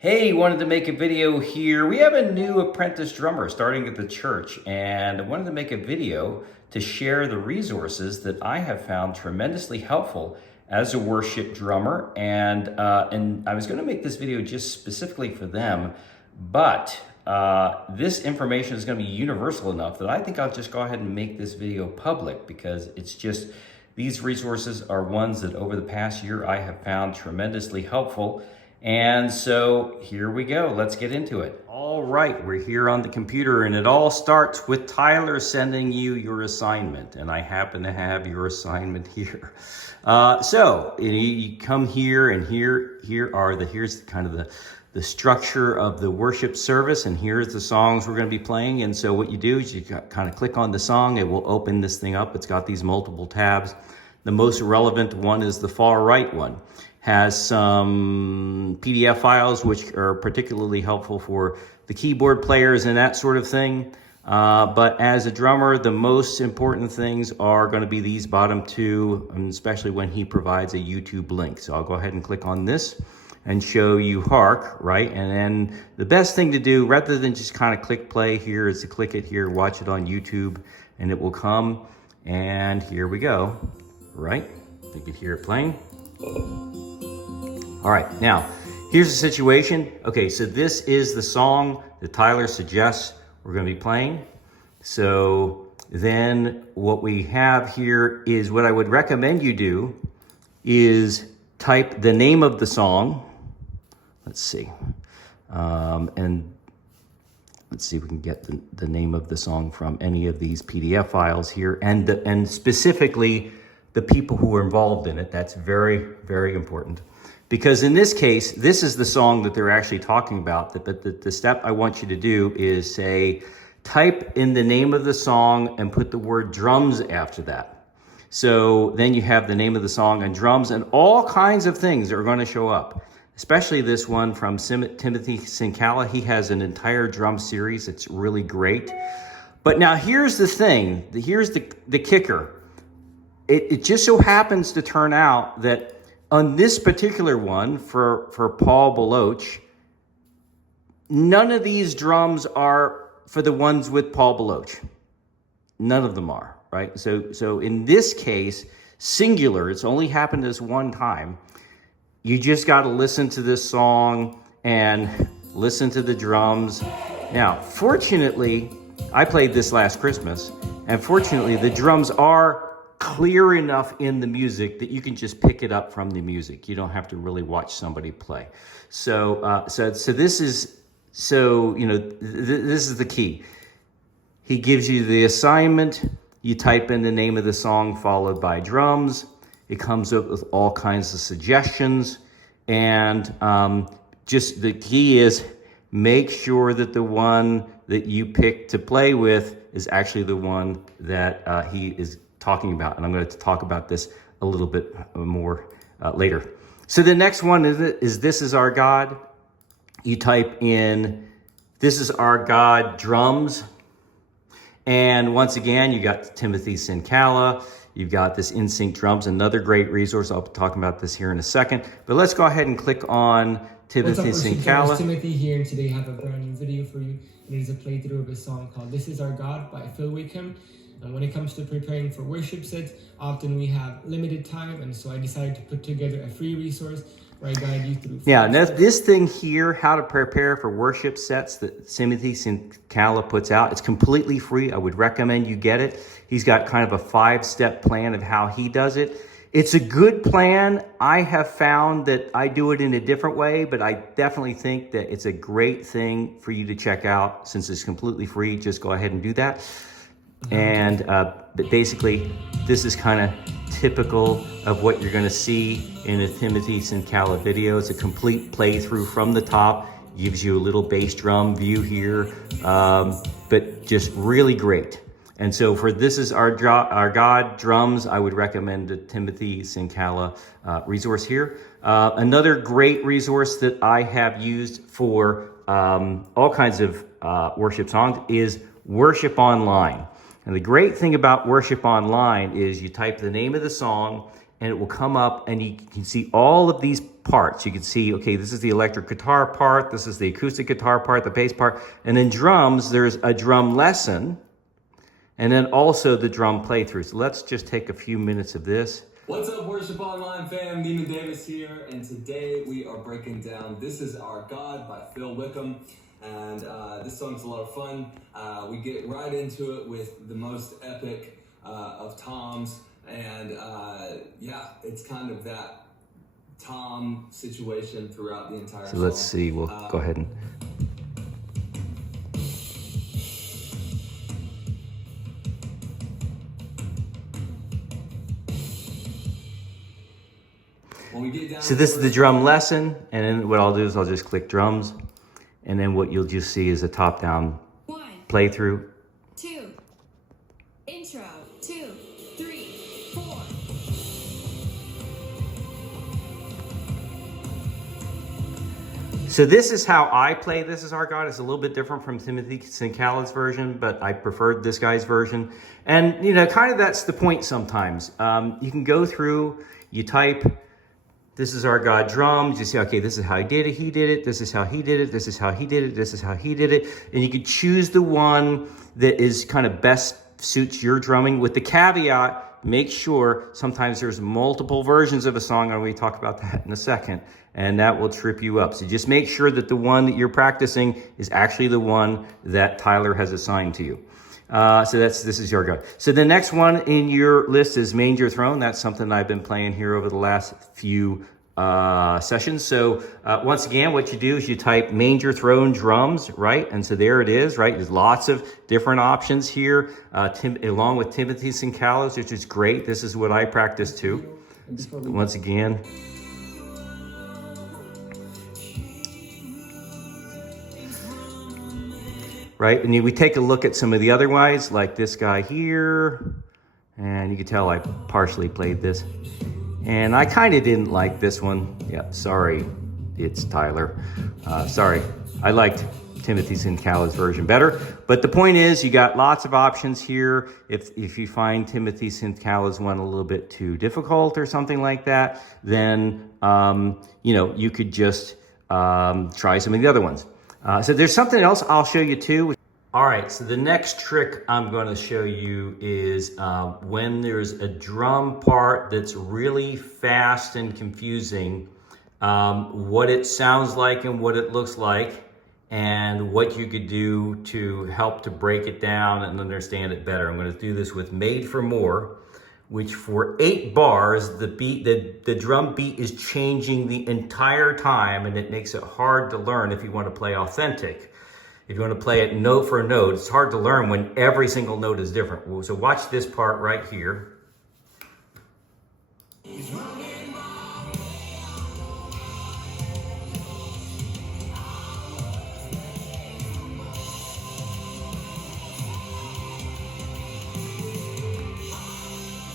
Hey, wanted to make a video here. We have a new apprentice drummer starting at the church, and I wanted to make a video to share the resources that I have found tremendously helpful as a worship drummer. And I was going to make this video just specifically for them, but this information is going to be universal enough that I think I'll just go ahead and make this video public, because it's just, these resources are ones that over the past year I have found tremendously helpful. And so here we go. Let's get into it. All right, we're here on the computer, and it all starts with Tyler sending you your assignment. And I happen to have your assignment here. So you come here, and here's kind of the structure of the worship service, and here's the songs we're going to be playing. And so what you do is you kind of click on the song. It will open this thing up. It's got these multiple tabs. The most relevant one is the far right one. Has some PDF files which are particularly helpful for the keyboard players and that sort of thing. But as a drummer, the most important things are going to be these bottom two, and especially when he provides a YouTube link. So I'll go ahead and click on this and show you Hark, right? And then the best thing to do, rather than just kind of click play here, is to click it here, watch it on YouTube, and it will come. And here we go, right? You can hear it playing. All right, now, here's the situation. Okay, so this is the song that Tyler suggests we're gonna be playing. So then what we have here is, what I would recommend you do is type the name of the song. Let's see. And let's see if we can get the name of the song from any of these PDF files here, and specifically the people who are involved in it. That's very, very important. Because in this case, this is the song that they're actually talking about. But the step I want you to do is say, type in the name of the song and put the word drums after that. So then you have the name of the song and drums, and all kinds of things are going to show up. Especially this one from Timothy Sinkala. He has an entire drum series. It's really great. But now here's the thing. Here's the kicker. It just so happens to turn out that on this particular one, for Paul Baloch, none of these drums are for the ones with Paul Baloch. None of them are, right? So in this case, singular, it's only happened this one time. You just got to listen to this song and listen to the drums. Now, fortunately, I played this last Christmas, and fortunately, the drums are clear enough in the music that you can just pick it up from the music. You don't have to really watch somebody play. So this is this is the key. He gives you the assignment. You type in the name of the song followed by drums. It comes up with all kinds of suggestions, and just the key is make sure that the one that you pick to play with is actually the one that he is talking about. And I'm going to talk about this a little bit more later. So the next one is This Is Our God. You type in This Is Our God drums. And once again, you got Timothy Sinkala. You've got this InSync drums, another great resource. I'll be talking about this here in a second. But let's go ahead and click on Timothy Sinkala. Timothy here, and today I have a brand new video for you. And it is a playthrough of a song called This Is Our God by Phil Wickham. And when it comes to preparing for worship sets, often we have limited time, and so I decided to put together a free resource where I guide you through. Yeah, now this thing here, how to prepare for worship sets that Timothy Sinkala puts out, it's completely free. I would recommend you get it. He's got kind of a 5-step plan of how he does it. It's a good plan. I have found that I do it in a different way, but I definitely think that it's a great thing for you to check out. Since it's completely free, just go ahead and do that. And but basically, this is kind of typical of what you're going to see in a Timothy Sinkala video. It's a complete playthrough from the top. Gives you a little bass drum view here, but just really great. And so for This Is Our God drums, I would recommend the Timothy Sinkala resource here. Another great resource that I have used for all kinds of worship songs is Worship Online. And the great thing about Worship Online is you type the name of the song and it will come up and you can see all of these parts. You can see, okay, this is the electric guitar part, this is the acoustic guitar part, the bass part, and in drums, there's a drum lesson, and then also the drum playthrough. So let's just take a few minutes of this. What's up, Worship Online fam? Neiman Davis here, and today we are breaking down This Is Our God by Phil Wickham. And this song's a lot of fun. We get right into it with the most epic of toms. And yeah, it's kind of that tom situation throughout the entire song. So let's see, we'll go ahead and... When we get down So this is the drum lesson, and then what I'll do is I'll just click drums, and then what you'll just see is a top-down playthrough. 2, intro, 2, 3, 4. So this is how I play This Is Our God. It's a little bit different from Timothy Sincala's version, but I preferred this guy's version. And, you know, kind of that's the point sometimes. You can go through, you type, This Is Our God drums, you say, okay, this is how he did it, this is how he did it, this is how he did it, this is how he did it. And you could choose the one that is kind of best suits your drumming, with the caveat, make sure sometimes there's multiple versions of a song, and we talk about that in a second, and that will trip you up. So just make sure that the one that you're practicing is actually the one that Tyler has assigned to you. So This Is Your God. So the next one in your list is Manger Throne. That's something I've been playing here over the last few sessions. So once again, what you do is you type Manger Throne drums, right? And so there it is, right? There's lots of different options here, along with Timothy Sincala's, which is great. This is what I practice too. Once again. Right, and we take a look at some of the other guys, like this guy here, and you can tell I partially played this. And I kind of didn't like this one. Yeah, sorry, it's Tyler. Sorry, I liked Timothy Sincala's version better. But the point is, you got lots of options here. If you find Timothy Sincala's one a little bit too difficult or something like that, then you know, you could just try some of the other ones. So there's something else I'll show you too. All right, so the next trick I'm going to show you is when there's a drum part that's really fast and confusing, what it sounds like and what it looks like, and what you could do to help to break it down and understand it better. I'm going to do this with Made for More, which for 8 bars, the drum beat is changing the entire time, and it makes it hard to learn if you want to play authentic. If you want to play it note for note, it's hard to learn when every single note is different. So watch this part right here.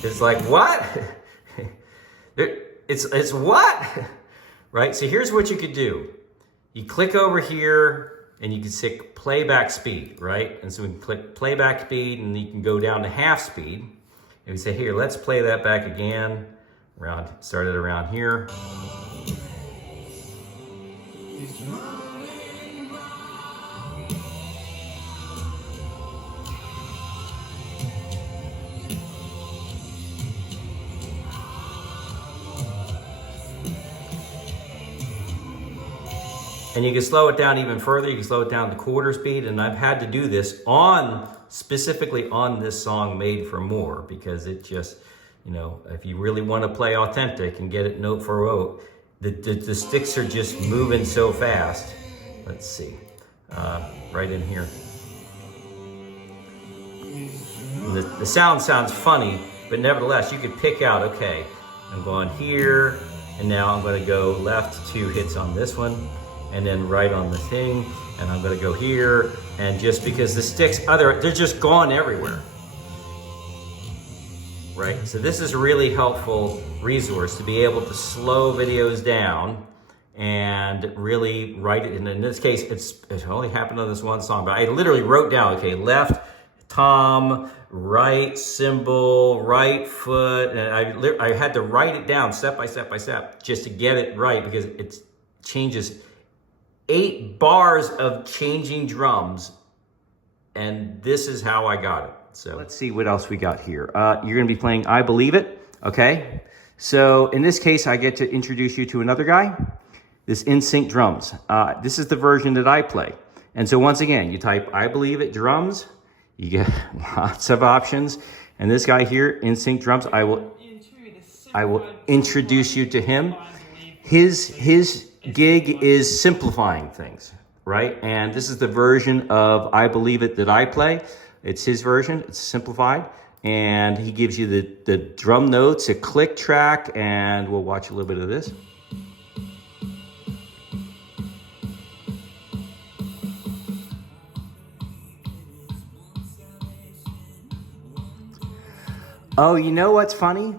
It's like, what? It's what? Right? So here's what you could do. You click over here and you can say playback speed, right? And so we can click playback speed, and you can go down to half speed. And we say, here, let's play that back again. Started around here. And you can slow it down even further. You can slow it down to quarter speed. And I've had to do this specifically on this song Made for More, because it just, you know, if you really want to play authentic and get it note for note, the sticks are just moving so fast. Let's see, right in here. The sound sounds funny, but nevertheless, you could pick out, okay, I'm going here, and now I'm going to go left 2 hits on this one, and then right on the thing, and I'm gonna go here, and just because the sticks, they're just gone everywhere, right? So this is a really helpful resource to be able to slow videos down and really write it. And in this case, it only happened on this one song, but I literally wrote down, okay, left tom, right cymbal, right foot, and I had to write it down step by step by step just to get it right, because it changes 8 bars of changing drums, and this is how I got it. So let's see what else we got here. You're gonna be playing I Believe It, okay? So in this case, I get to introduce you to another guy, this NSYNC drums. This is the version that I play. And so once again, you type I Believe It drums, you get lots of options. And this guy here, NSYNC drums, I will introduce you to him. His gig is simplifying things, right? And this is the version of I Believe It that I play. It's his version, it's simplified. And he gives you the drum notes, a click track, and we'll watch a little bit of this. Oh, you know what's funny?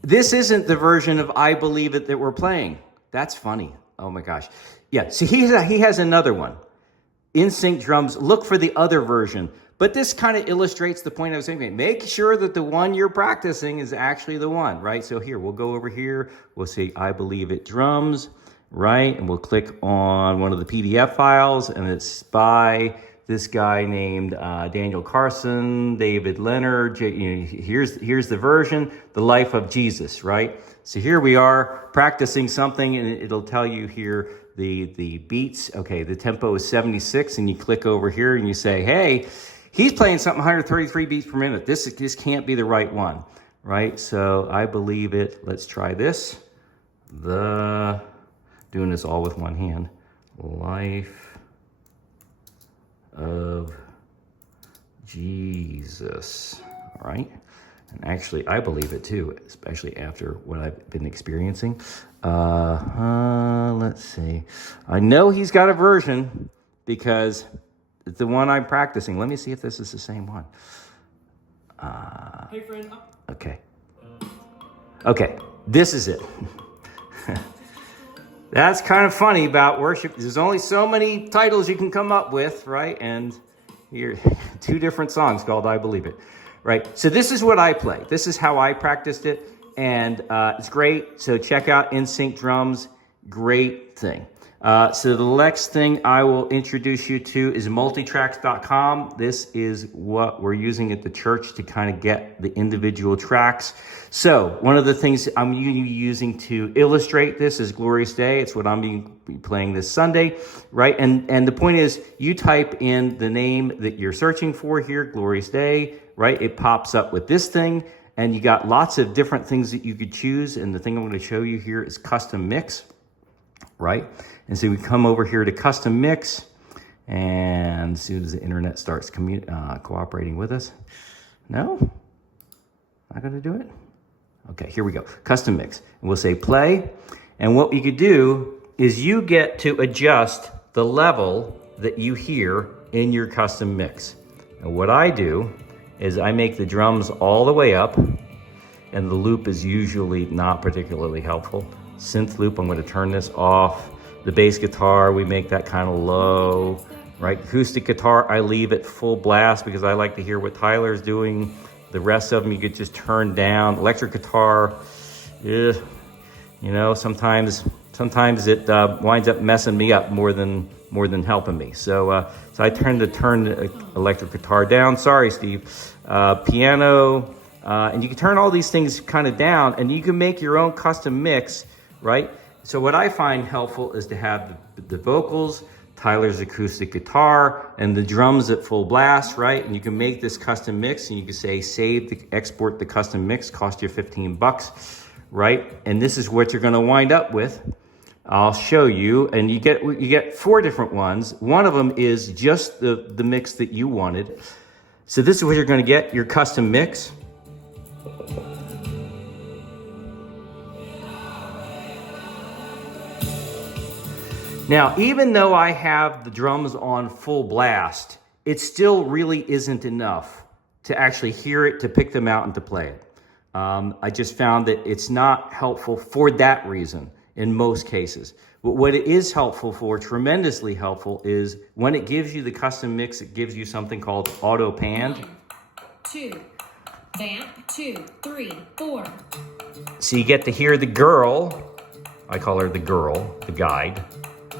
This isn't the version of I Believe It that we're playing. That's funny. Oh my gosh. Yeah, so he has another one. NSYNC drums, look for the other version. But this kind of illustrates the point I was saying. Make sure that the one you're practicing is actually the one, right? So here, we'll go over here. We'll say I Believe It drums, right? And we'll click on one of the PDF files, and it's by this guy named Daniel Carson, David Leonard. Here's the version, The Life of Jesus, right? So here we are practicing something, and it'll tell you here the beats. Okay, the tempo is 76, and you click over here and you say, hey, he's playing something 133 beats per minute. This can't be the right one, right? So I Believe It. Let's try this. Doing this all with one hand. Life of Jesus, all right? And actually, I believe it too, especially after what I've been experiencing. Let's see. I know he's got a version because it's the one I'm practicing. Let me see if this is the same one. Hey, friend. Okay. Okay, this is it. That's kind of funny about worship. There's only so many titles you can come up with, right? And here, 2 different songs called I Believe It, right? So this is what I play. This is how I practiced it, and it's great. So check out NSYNC drums, great thing. So the next thing I will introduce you to is multitracks.com. This is what we're using at the church to kind of get the individual tracks. So one of the things I'm using to illustrate this is Glorious Day. It's what I'm be playing this Sunday, right? And the point is, you type in the name that you're searching for here, Glorious Day, right? It pops up with this thing, and you got lots of different things that you could choose. And the thing I'm going to show you here is custom mix, right? And so we come over here to custom mix, and as soon as the internet starts cooperating with us, no, not gonna do it. Okay, here we go, custom mix. And we'll say play, and what you could do is you get to adjust the level that you hear in your custom mix. And what I do is I make the drums all the way up, and the loop is usually not particularly helpful. Synth loop, I'm gonna turn this off. The bass guitar, we make that kind of low, right? Acoustic guitar, I leave it full blast because I like to hear what Tyler's doing. The rest of them you could just turn down. Electric guitar, you know, sometimes it winds up messing me up more than helping me. So I tend to turn the electric guitar down. Sorry, Steve. Piano, and you can turn all these things kind of down, and you can make your own custom mix, right? So what I find helpful is to have the vocals, Tyler's acoustic guitar, and the drums at full blast, right? And you can make this custom mix, and you can say, export the custom mix, cost you $15, right? And this is what you're gonna wind up with. I'll show you, and you get 4 different ones. One of them is just the mix that you wanted. So this is what you're gonna get, your custom mix. Now, even though I have the drums on full blast, it still really isn't enough to actually hear it, to pick them out and to play it. I just found that it's not helpful for that reason. in most cases. But what it is helpful for, tremendously helpful, is when it gives you the custom mix, it gives you something called auto pan. 1, 2, vamp, 2, 3, 4. So you get to hear the girl, I call her the girl, the guide,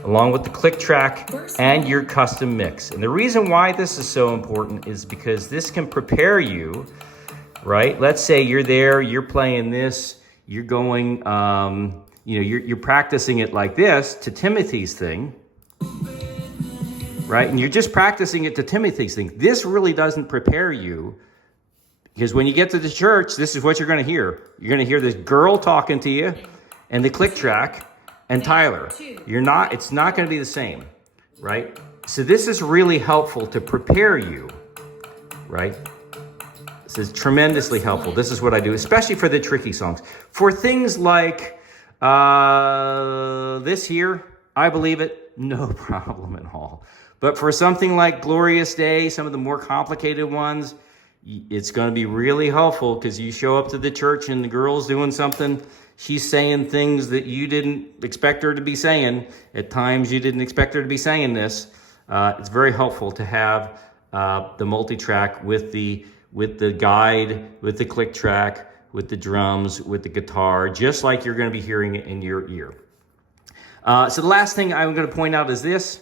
along with the click track and your custom mix. And the reason why this is so important is because this can prepare you, right? Let's say you're there, you're playing this, you're going, you're practicing it like this to Timothy's thing, right? And you're just practicing it to Timothy's thing. This really doesn't prepare you, because when you get to the church, this is what you're going to hear. You're going to hear this girl talking to you and the click track and Tyler. It's not going to be the same, right? So this is really helpful to prepare you, right? This is tremendously helpful. This is what I do, especially for the tricky songs. For things like this here, I believe it, no problem at all. But for something like Glorious Day, some of the more complicated ones, it's going to be really helpful, because you show up to the church and the girl's doing something. She's saying things that you didn't expect her to be saying. At times you didn't expect her to be saying this. It's very helpful to have the multi-track with the guide, with the click track, with the drums, with the guitar, just like you're going to be hearing it in your ear. So the last thing I'm going to point out is this.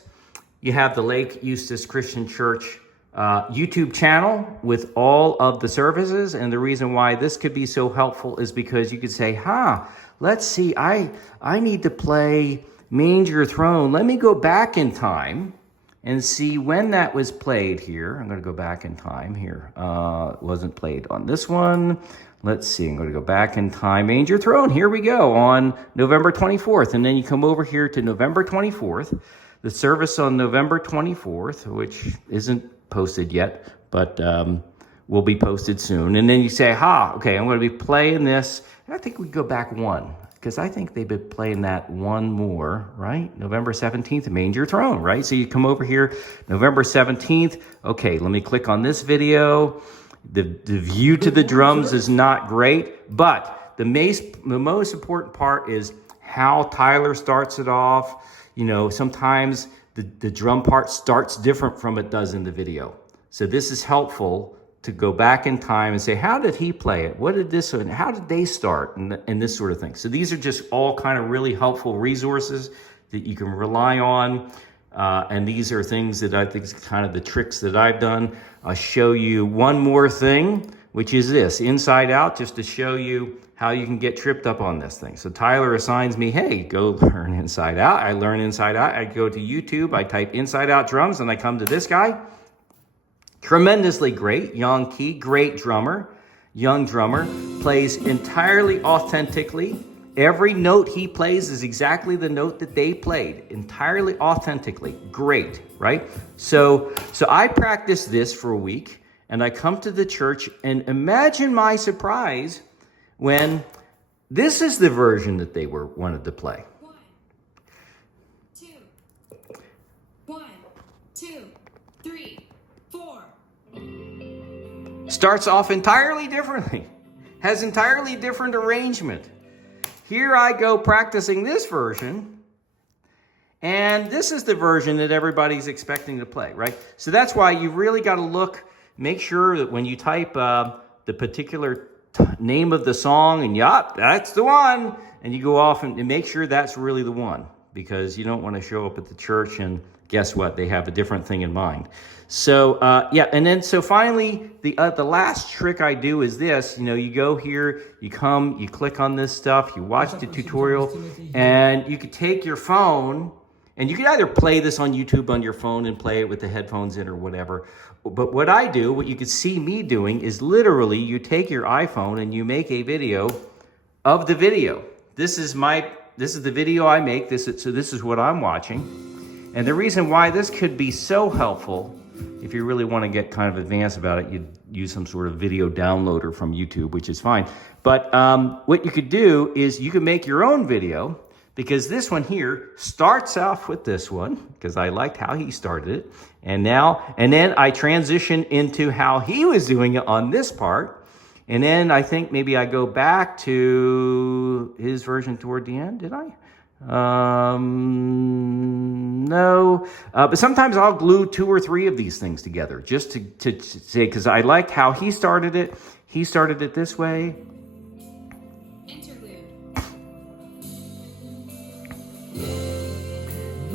You have the Lake Eustis Christian Church YouTube channel with all of the services. And the reason why this could be so helpful is because you could say, let's see, I need to play Manger Throne. Let me go back in time and see when that was played here. I'm going to go back in time here. It wasn't played on this one. Let's see, I'm going to go back in time. Manger Throne, here we go, on November 24th. And then you come over here to November 24th. The service on November 24th, which isn't posted yet, but will be posted soon. And then you say, okay, I'm going to be playing this. And I think we go back one, because I think they've been playing that one more, right? November 17th, Manger Throne, right? So you come over here, November 17th. Okay, let me click on this video. The view to the drums is not great, but the most important part is how Tyler starts it off. Sometimes the drum part starts different from it does in the video. So this is helpful to go back in time and say, how did he play it? What did this, and how did they start? And this sort of thing. So these are just all kind of really helpful resources that you can rely on. And these are things that I think is kind of the tricks that I've done. I'll show you one more thing, which is this, Inside Out, just to show you how you can get tripped up on this thing. So Tyler assigns me, hey, go learn Inside Out. I learn Inside Out. I go to YouTube, I type Inside Out drums, and I come to this guy. Tremendously great, Yang Key, great drummer, young drummer, plays entirely authentically. Every note he plays is exactly the note that they played, entirely authentically. Great, right? So I practiced this for a week, and I come to the church, and imagine my surprise when this is the version that they wanted to play. 1, 2, 1, 2, 3, 4. Starts off entirely differently, has entirely different arrangement. Here I go practicing this version, and this is the version that everybody's expecting to play, right? So that's why you really got to make sure that when you type the particular name of the song, and that's the one, and you go off and make sure that's really the one, because you don't want to show up at the church and guess what? They have a different thing in mind. So, and then so finally, the last trick I do is this. You go here, you come, you click on this stuff, you watch the tutorial, and you could take your phone, and you can either play this on YouTube on your phone and play it with the headphones in or whatever. But what I do, what you could see me doing, is literally you take your iPhone and you make a video of the video. This is the video I make. This is what I'm watching. And the reason why this could be so helpful, if you really want to get kind of advanced about it, you'd use some sort of video downloader from YouTube, which is fine. But what you could do is you could make your own video, because this one here starts off with this one, because I liked how he started it. And then I transition into how he was doing it on this part. And then I think maybe I go back to his version toward the end. Did I? No, but sometimes I'll glue 2 or 3 of these things together just to say, because I liked how he started it. He started it this way. Interlude.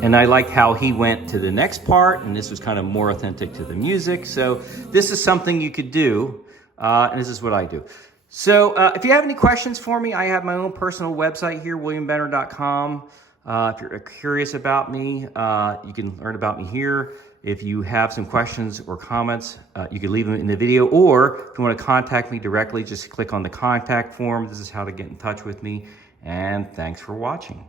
And I liked how he went to the next part, and this was kind of more authentic to the music. So this is something you could do, and this is what I do. So if you have any questions for me, I have my own personal website here, williambenner.com. If you're curious about me, you can learn about me here. If you have some questions or comments, you can leave them in the video, or if you want to contact me directly, just click on the contact form. This is how to get in touch with me, and thanks for watching.